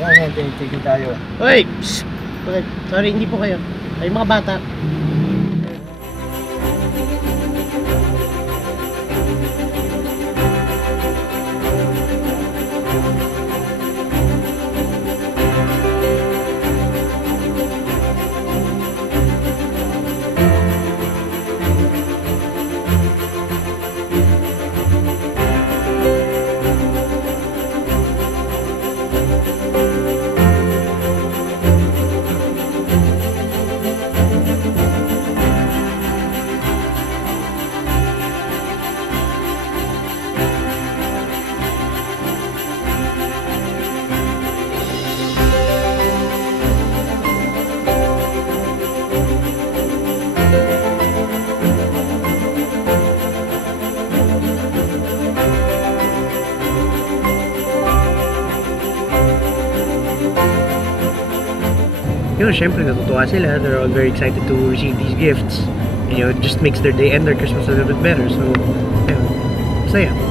Yan, tingin tayo. Hoy! Psst! Okay. Sorry, hindi po kayo. Ay, mga bata. You know, syempre natutuwa sila. They're all very excited to receive these gifts. And, you know, it just makes their day and their Christmas a little bit better. So, yeah, masaya.